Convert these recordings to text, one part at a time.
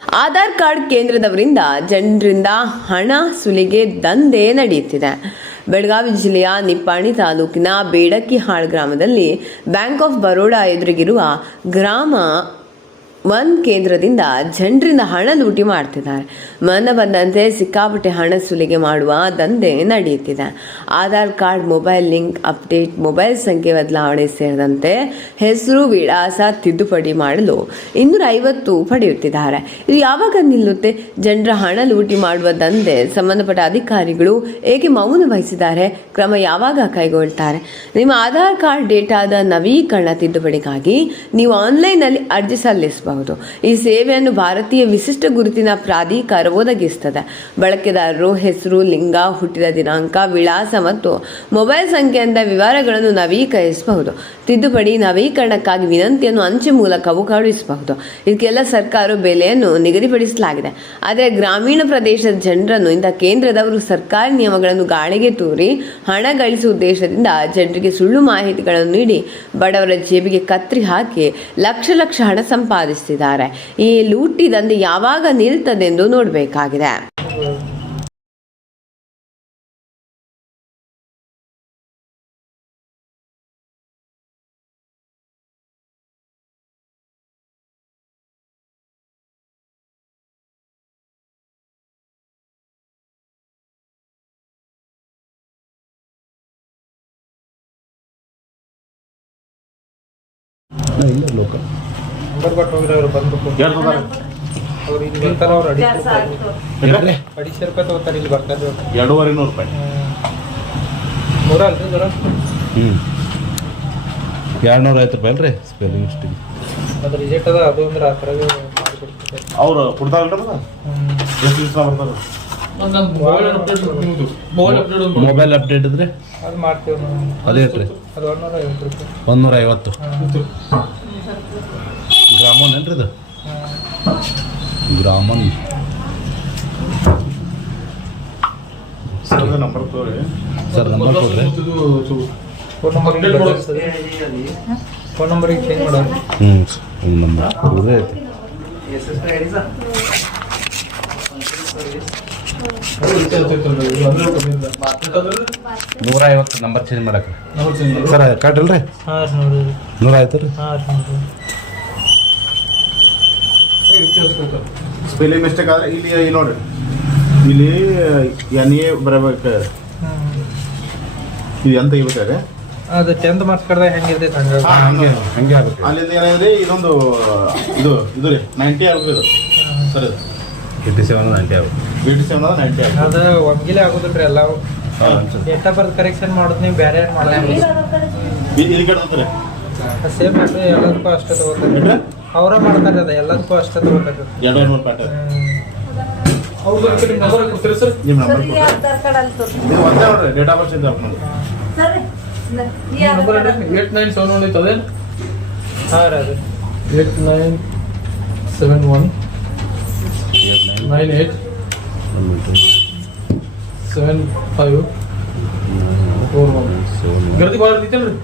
Aadhaar card ಕೇಂದ್ರದವರಿಂದ ಜನರಿಂದ ಹಣ ಸುಲಿಗೆ ದಂಧೆ ನಡೆಯುತ್ತಿದೆ. ಬೆಳಗಾವಿ ಜಿಲ್ಲೆಯ ನಿಪ್ಪಾಣಿ ತಾಲೂಕಿನ ಬೇಡಕ್ಕಿಹಾಳ್ ಗ್ರಾಮದಲ್ಲಿ ಬ್ಯಾಂಕ್ ಆಫ್ ಬರೋಡಾ ಎದುರಿಗಿರುವ ಗ್ರಾಮ ಒನ್ ಕೇಂದ್ರದಿಂದ ಜನರಿಂದ ಹಣ ಲೂಟಿ ಮಾಡ್ತಿದ್ದಾರೆ. ಮನ ಬಂದಂತೆ ಸಿಕ್ಕಾಪಟ್ಟೆ ಹಣ ಸುಲಿಗೆ ಮಾಡುವ ದಂಧೆ ನಡೆಯುತ್ತಿದೆ. Aadhaar card, mobile link, update, mobile ಸಂಖ್ಯೆ ಬದಲಾವಣೆ ಸೇರಿದಂತೆ ಹೆಸರು ವಿಳಾಸ ತಿದ್ದುಪಡಿ ಮಾಡಲು ಇನ್ನೂರ ಐವತ್ತು ಪಡೆಯುತ್ತಿದ್ದಾರೆ. ಇದು ಯಾವಾಗ ನಿಲ್ಲುತ್ತೆ? ಜನರ ಹಣ ಲೂಟಿ ಮಾಡುವ ದಂಧೆ ಸಂಬಂಧಪಟ್ಟ ಅಧಿಕಾರಿಗಳು ಏಕೆ ಮೌನ ವಹಿಸಿದ್ದಾರೆ? ಕ್ರಮ ಯಾವಾಗ ಕೈಗೊಳ್ತಾರೆ? ನಿಮ್ಮ ಆಧಾರ್ ಕಾರ್ಡ್ ಡೇಟಾದ ನವೀಕರಣ ತಿದ್ದುಪಡಿಗಾಗಿ ನೀವು ಆನ್ಲೈನ್ನಲ್ಲಿ ಅರ್ಜಿ ಸಲ್ಲಿಸಬಹುದು. ಈ ಸೇವೆಯನ್ನು ಭಾರತೀಯ ವಿಶಿಷ್ಟ ಗುರುತಿನ ಪ್ರಾಧಿಕಾರ ಒದಗಿಸುತ್ತದೆ ಬಳಕೆದಾರರು ಹೆಸರು ಲಿಂಗ, ಹುಟ್ಟಿದ ದಿನಾಂಕ, ವಿಳಾಸ ಮತ್ತು ಮೊಬೈಲ್ ಸಂಖ್ಯೆಯಿಂದ ವಿವರಗಳನ್ನು ನವೀಕರಿಸಬಹುದು. ತಿದ್ದುಪಡಿ ನವೀಕರಣಕ್ಕಾಗಿ ವಿನಂತಿಯನ್ನು ಅಂಚೆ ಮೂಲಕವೂ ಕಳುಹಿಸಬಹುದು ಇದಕ್ಕೆಲ್ಲ ಸರ್ಕಾರ ಬೆಲೆಯನ್ನು ನಿಗದಿಪಡಿಸಲಾಗಿದೆ. ಆದರೆ ಗ್ರಾಮೀಣ ಪ್ರದೇಶದ ಜನರನ್ನು ಇಂಥ ಕೇಂದ್ರದವರು ಸರ್ಕಾರಿ ನಿಯಮಗಳನ್ನು ಗಾಳಿಗೆ ತೂರಿ, ಹಣ ಗಳಿಸುವ ಉದ್ದೇಶದಿಂದ ಜನರಿಗೆ ಸುಳ್ಳು ಮಾಹಿತಿಗಳನ್ನು ನೀಡಿ ಬಡವರ ಜೇಬಿಗೆ ಕತ್ರಿ ಹಾಕಿ ಲಕ್ಷ ಲಕ್ಷ ಹಣ ಸಂಪಾದಿಸುತ್ತಿದ್ದಾರೆ ಈ ಲೂಟಿ ದಂಧೆ ಯಾವಾಗ ನಿಲ್ತದೆಂದು ನೋಡಬೇಕಾಗಿದೆ. ಇಲ್ಲ ಲೋಕಲ್ ನಂಬರ್ ಕೊಟ್ಟು ಹೋಗ್ರಿ ಅವ್ರು ಬಂದ್ಬಿಟ್ಟು ಅವ್ರು ಇಲ್ಲಿ ಬರ್ತಾರ ಅವ್ರು ಅಡಿಕೆ ರೂಪಾಯಿ ಅಡಿಕೆ ರೂಪಾಯಿ ತಗೋತಾರೆ ಇಲ್ಲಿ ಬರ್ತಾರೆ ಅವ್ರು ಎರಡೂವರೆ ನೂರು ರೂಪಾಯಿ ನೂರ ಅಲ್ರಿ ಜರ ಹ್ಞೂ ಎರಡು ನೂರ ಐವತ್ತು ರೂಪಾಯಿ ಅಲ್ರಿ ಸ್ಪೆಲ್ಲಿಂಗ್ ಮಿಸ್ಟೇಕ್ ಅದು ರಿಜೆಕ್ಟ್ ಅದ ಅದು ಅಂದ್ರೆ ಆ ಥರ ಅವ್ರು ಕೊಡ್ತಾರಲ್ಲ ಎಷ್ಟು ದಿವಸ ಬರ್ತಾರೆ? ಮೊಬೈಲ್ ಅಪ್ಡೇಟ್ ಇದ್ರೆ ಅದು ಮಾಡ್ತೀವಿ ನಾವು. ಅದೇ ಐತ್ರಿ ಅದು ಒಂದೂರ ಐವತ್ತು ರೂಪಾಯಿ. ಒಂದೂರ ಐವತ್ತು. ಗ್ರಾಮನ್ ಏನ್ರಿ ಅದು ಗ್ರಾಮನ್ ನಂಬರ್ ತೋರಿ ಸರ್ ನಂಬರ್ ಕೊಡ್ರಿ. ಫೋನ್ ನಂಬರ್ ಫೋನ್ ನಂಬರಿಗೆ ಚೇಂಜ್ ಮಾಡೋದು ಹ್ಞೂ ನಂಬರ್ ಐತಿ ನೂರ ಐವತ್ತು ನಂಬರ್ ಚೇಂಜ್ ಮಾಡಕ್ಕೆ. ಸರ್ ಕಾರ್ಡ್ ಇಲ್ರಿ ಹಾಂ ರೀ ನೋಡ್ರಿ. ನೂರ ಆಯ್ತು ರೀ ಹಾಂ ಸ್ಪೆಲ್ಲಿಂಗ್ ಮಿಸ್ಟೇಕ್ ಆದ್ರೆ ಇಲ್ಲಿ ಇಲ್ಲಿ ನೋಡ್ರಿ ಇಲ್ಲಿ ಎನ್ ಎ ಬರಬೇಕು. ಇದು ಎಂತ ಇರ್ಬೇಕಾದ್ರೆ ಅದು ಟೆಂತ್ ಮಾರ್ಕ್ಸ್ ಕಡ್ದಾಗ ಹೆಂಗೆ ಇರ್ತೈತೆ ಹಂಗೆ. ಹಂಗೆ ಹಂಗೆ ಆಗುತ್ತೆ. ಅಲ್ಲಿಂದ ಏನಾದ್ರೆ ಇದೊಂದು ಇದು ಇದು ರೀ ನೈಂಟಿ ಆಗುತ್ತೆ ಇದು. ಸರಿ. ಏಯ್ಟಿ ಸೆವೆನ್ ನೈಂಟಿ ಆಗುತ್ತೆ. ಬಿ ಟಿ ಸೆವೆನ್ ಅದ ನೈಂಟಿ ಆಗುತ್ತೆ ಅದು ಒಮ್ಗಿಲೆ ಆಗೋದಿಲ್ರಿ ಎಲ್ಲ ಡೇಟ್ ಬರ್ದು ಕರೆಕ್ಷನ್ ಮಾಡೋದು ನೀವು ಬೇರೆ ಏನು ಮಾಡೋದು ಇಲ್ಲಿ ಕಡೆ ಸೇಮ್ ಅದು ಎಲ್ಲದಕ್ಕೂ ಅಷ್ಟೇ ತಗೋತಾರೆ. ಅವರೇ ಮಾಡ್ತಾರೆ ಅದು ಎಲ್ಲದಕ್ಕೂ ಅಷ್ಟೇ ತಗೋತಾರೆ. ಎರಡು ನೂರು ಪ್ಯಾಟ್ ನಿಮ್ಮ ನಂಬರ್ ಒಂದೇ ನೋಡ್ರಿ ಡೇಟ್ ಆಫ್ ಬರ್ತ್ ಹಾಕೊಂಡು ಏಟ್ ನೈನ್ ಸೆವೆನ್ ಒನ್ ಐತೆ ಅದೇನು ಹಾಂ ರೀ ಅದು. Eight nine seven one nine eight seven five four one. ಗರ್ದಿ ಭಾಳ ಇರ್ತೈತಲ್ರಿ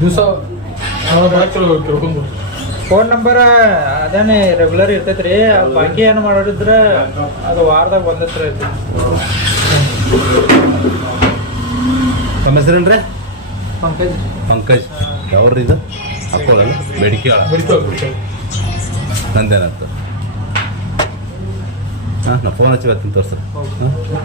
ದಿವಸ ಫೋನ್ ನಂಬರ್ ಅದೇನೆ ರೆಗ್ಯುಲರ್ ಇರ್ತೈತಿ ರೀ ಬಾಕಿ ಏನು ಮಾಡಿದ್ರೆ ಅದು ವಾರದಾಗ ಒಂದೇ ಐತಿ ತಮ್ಮ ಹೆಸರೇನ್ರಿ? ಪಂಕಜ್. ಪಂಕಜ್. ಯಾವ್ರಿ ಇದು? ಆಳ ಬಡಿಕೆ ನಂದೇನಂತ? ಹಾಂ ನಾ ಫೋನ್ ಹಚ್ಚಿ ಬರ್ತೀನಿ ತೋರ್ಸರ್ ಹಾಂ?